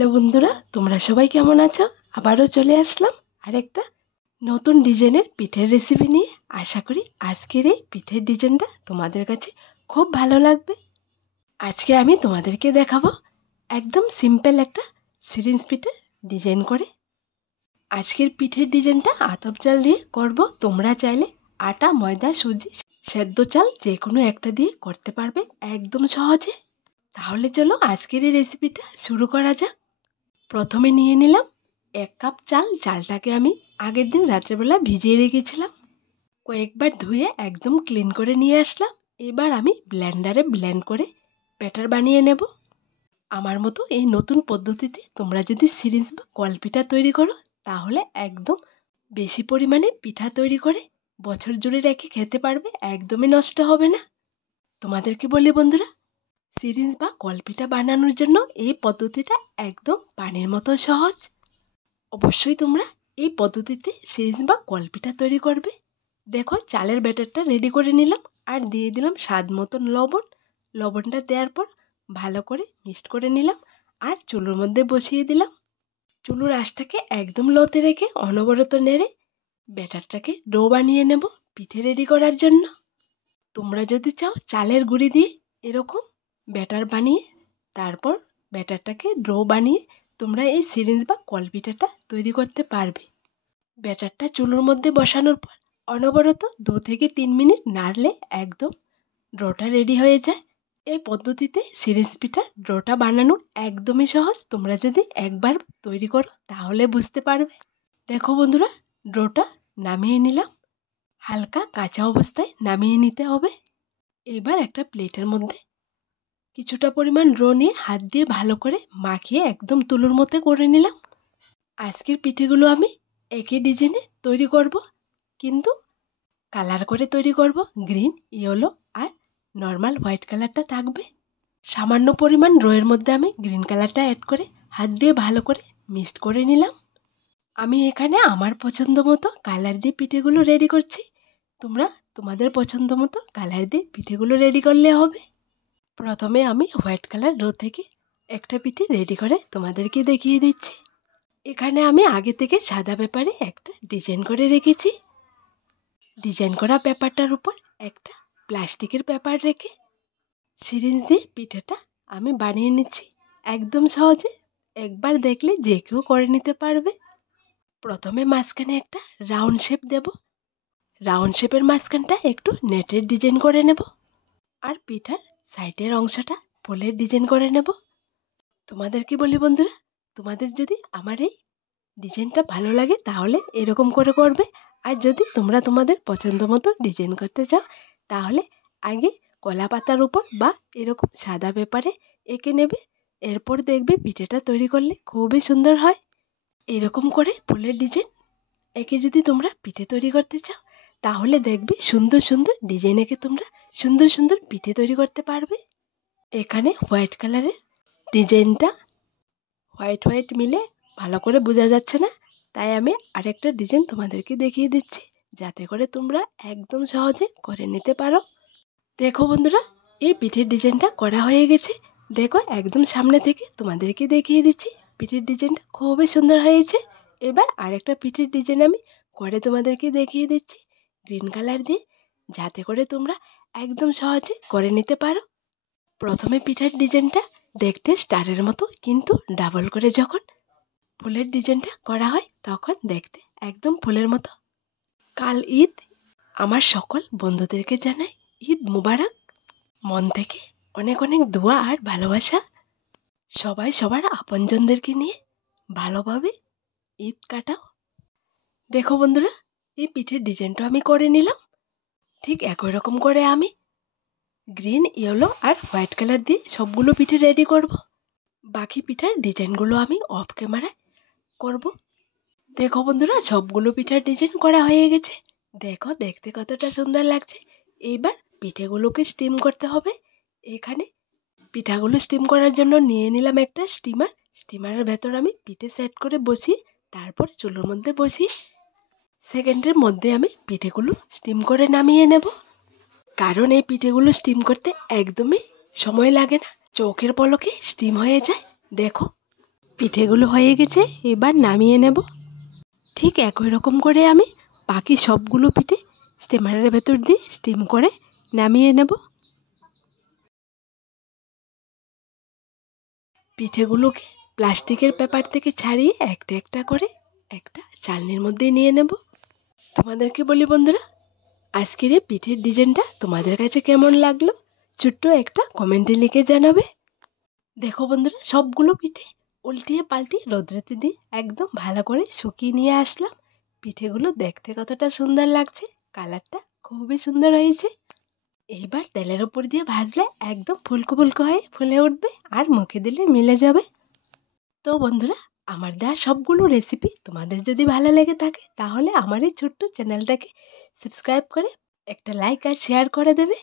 Hello বন্ধুরা, তোমরা সবাই কেমন আছো? আবারও চলে আসলাম আরেকটা নতুন ডিজাইনের পিঠের রেসিপি নিয়ে। আশা করি আজকের এই পিঠের ডিজাইনটা তোমাদের কাছে খুব ভালো লাগবে। আজকে আমি তোমাদেরকে দেখাবো একদম সিম্পল একটা সিরিঞ্জ পিঠের ডিজাইন করে। আজকের পিঠের ডিজাইনটা আতপ চাল দিয়ে করব। তোমরা চাইলে আটা, ময়দা, সুজি, সেদ্ধ চাল যে কোনো একটা দিয়ে করতে পারবে একদম সহজে। তাহলে চলো আজকের এই রেসিপিটা শুরু করা যাক। প্রথমে নিয়ে নিলাম 1 কাপ চাল। চালটাকে আমি আগের দিন রাত্রেবেলা ভিজিয়ে রেখেছিলাম। কয়েকবার ধুয়ে একদম ক্লিন করে নিয়ে আসলাম। এবার আমি ব্লেন্ডারে ব্লেন্ড করে ব্যাটার বানিয়ে নেব। আমার মতো এই নতুন পদ্ধতিতে তোমরা যদি সিরিঞ্জ বা কল পিঠা তৈরি করো তাহলে একদম বেশি পরিমাণে পিঠা তৈরি করে বছর জুড়ে রেখে খেতে পারবে, একদমই নষ্ট হবে না। তোমাদেরকে বলি বন্ধুরা, সিরিঞ্জ বা কলপিঠা বানানোর জন্য এই পদ্ধতিটা একদম পানির মতো সহজ। অবশ্যই তোমরা এই পদ্ধতিতে সিরিঞ্জ বা কলপিঠা তৈরি করবে। দেখো, চালের ব্যাটারটা রেডি করে নিলাম আর দিয়ে দিলাম স্বাদ মতন লবণ। লবণটা দেওয়ার পর ভালো করে মিক্সড করে নিলাম আর চুলোর মধ্যে বসিয়ে দিলাম। চুলোর আঁচটাকে একদম লোতে রেখে অনবরত নেড়ে ব্যাটারটাকে ডো বানিয়ে নেব পিঠে রেডি করার জন্য। তোমরা যদি চাও চালের গুঁড়ি দিয়ে এরকম ব্যাটার বানিয়ে তারপর ব্যাটারটাকে ডো বানিয়ে তোমরা এই সিরিঞ্জ বা কলপিঠাটা তৈরি করতে পারবে। ব্যাটারটা চুলোর মধ্যে বসানোর পর অনবরত 2 থেকে 3 মিনিট নাড়লে একদম ডোটা রেডি হয়ে যায়। এই পদ্ধতিতে সিরিঞ্জ পিঠার ডোটা বানানো একদমই সহজ। তোমরা যদি একবার তৈরি করো তাহলে বুঝতে পারবে। দেখো বন্ধুরা, ডোটা নামিয়ে নিলাম। হালকা কাঁচা অবস্থায় নামিয়ে নিতে হবে। এবার একটা প্লেটের মধ্যে কিছুটা পরিমাণ ডো নিয়ে হাত দিয়ে ভালো করে মাখিয়ে একদম তুলোর মতো করে নিলাম। আজকের পিঠেগুলো আমি একই ডিজাইনে তৈরি করব, কিন্তু কালার করে তৈরি করব। গ্রিন, ইয়েলো আর নর্মাল হোয়াইট কালারটা থাকবে। সামান্য পরিমাণ ডোয়ের মধ্যে আমি গ্রিন কালারটা অ্যাড করে হাত দিয়ে ভালো করে মিক্সড করে নিলাম। আমি এখানে আমার পছন্দ মতো কালার দিয়ে পিঠেগুলো রেডি করছি। তোমরা তোমাদের পছন্দ মতো কালার দিয়ে পিঠেগুলো রেডি করলে হবে। প্রথমে আমি হোয়াইট কালার ডো থেকে একটা পিঠে রেডি করে তোমাদেরকে দেখিয়ে দিচ্ছি। এখানে আমি আগে থেকে সাদা পেপারে একটা ডিজাইন করে রেখেছি। ডিজাইন করা পেপারটার উপর একটা প্লাস্টিকের পেপার রেখে সিরিঞ্জ দিয়ে পিঠেটা আমি বানিয়ে নিচ্ছি একদম সহজে। একবার দেখলে যে কেউ করে নিতে পারবে। প্রথমে মাঝখানে একটা রাউন্ড শেপ দেব। রাউন্ড শেপের মাঝখানটা একটু নেটের ডিজাইন করে নেব আর পিঠার সাইডের অংশটা ফুলের ডিজাইন করে নেব। তোমাদেরকে বলি বন্ধুরা, তোমাদের যদি আমার এই ডিজাইনটা ভালো লাগে তাহলে এরকম করে করবে। আর যদি তোমরা তোমাদের পছন্দ মতো ডিজাইন করতে চাও তাহলে আগে কলা পাতার উপর বা এরকম সাদা পেপারে এঁকে নেবে। এরপর দেখবে পিঠেটা তৈরি করলে খুবই সুন্দর হয়। এরকম করে ফুলের ডিজাইন এঁকে যদি তোমরা পিঠে তৈরি করতে চাও তাহলে দেখবে সুন্দর সুন্দর ডিজাইন এঁকে তোমরা সুন্দর সুন্দর পিঠে তৈরি করতে পারবে। এখানে হোয়াইট কালারের ডিজাইনটা হোয়াইট হোয়াইট মিলে ভালো করে বোঝা যাচ্ছে না, তাই আমি আরেকটা ডিজাইন তোমাদেরকে দেখিয়ে দিচ্ছি যাতে করে তোমরা একদম সহজে করে নিতে পারো। দেখো বন্ধুরা, এই পিঠের ডিজাইনটা করা হয়ে গেছে। দেখো, একদম সামনে থেকে তোমাদেরকে দেখিয়ে দিচ্ছি পিঠের ডিজাইনটা খুবই সুন্দর হয়েছে। এবার আরেকটা পিঠের ডিজাইন আমি করে তোমাদেরকে দেখিয়ে দিচ্ছি গ্রিন কালার দিয়ে, যাতে করে তোমরা একদম সহজে করে নিতে পারো। প্রথমে পিঠার ডিজাইনটা দেখতে স্টারের মতো, কিন্তু ডাবল করে যখন ফুলের ডিজাইনটা করা হয় তখন দেখতে একদম ফুলের মতো। কাল ঈদ। আমার সকল বন্ধুদেরকে জানাই ঈদ মুবারক। মন থেকে অনেক অনেক দোয়া আর ভালোবাসা। সবাই সবার আপনজনদেরকে নিয়ে ভালোভাবে ঈদ কাটাও। দেখো বন্ধুরা, এই পিঠের ডিজাইনটা আমি করে নিলাম। ঠিক একই রকম করে আমি গ্রিন, ইয়েলো আর হোয়াইট কালার দিয়ে সবগুলো পিঠে রেডি করব। বাকি পিঠার ডিজাইনগুলো আমি অফ ক্যামেরায় করব। দেখো বন্ধুরা, সবগুলো পিঠার ডিজাইন করা হয়ে গেছে। দেখো দেখতে কতটা সুন্দর লাগছে। এইবার পিঠেগুলোকে স্টিম করতে হবে। এখানে পিঠাগুলো স্টিম করার জন্য নিয়ে নিলাম একটা স্টিমার। স্টিমারের ভেতর আমি পিঠে সেট করে বসি, তারপর চুলোর মধ্যে বসি। সেকেন্ডের মধ্যে আমি পিঠেগুলো স্টিম করে নামিয়ে নেব। কারণ এই পিঠেগুলো স্টিম করতে একদমই সময় লাগে না, চোখের পলকে স্টিম হয়ে যায়। দেখো পিঠেগুলো হয়ে গেছে, এবার নামিয়ে নেব। ঠিক একই রকম করে আমি বাকি সবগুলো পিঠে স্টিমারের ভেতর দিয়ে স্টিম করে নামিয়ে নেব। পিঠেগুলোকে প্লাস্টিকের পেপার থেকে ছাড়িয়ে একটা একটা করে একটা চালনির মধ্যে নিয়ে নেব। তোমাদেরকে বলি বন্ধুরা, আজকের এই পিঠের ডিজাইনটা তোমাদের কাছে কেমন লাগলো ছোট্ট একটা কমেন্টে লিখে জানাবে। দেখো বন্ধুরা, সবগুলো পিঠে উল্টিয়ে পাল্টিয়ে রোদ্রেতে দিয়ে একদম ভালো করে শুকিয়ে নিয়ে আসলাম। পিঠেগুলো দেখতে কতটা সুন্দর লাগছে, কালারটা খুবই সুন্দর হয়েছে। এইবার তেলের ওপর দিয়ে ভাজলে একদম ফুলকো ফুলকো হয়ে ফুলে উঠবে আর মুখে দিলে মিলে যাবে। তো বন্ধুরা, আমার দেওয়া সবগুলো রেসিপি তোমাদের যদি ভালো লেগে থাকে তাহলে আমার এই ছোট্ট চ্যানেলটাকে সাবস্ক্রাইব করে একটা লাইক আর শেয়ার করে দেবে।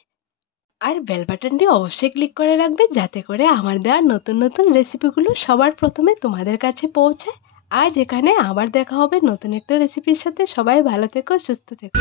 আর বেল বাটনটি অবশ্যই ক্লিক করে রাখবে, যাতে করে আমার দেওয়া নতুন নতুন রেসিপিগুলো সবার প্রথমে তোমাদের কাছে পৌঁছায়। আজ এখানে আবার দেখা হবে নতুন একটা রেসিপির সাথে। সবাই ভালো থেকো, সুস্থ থেকো।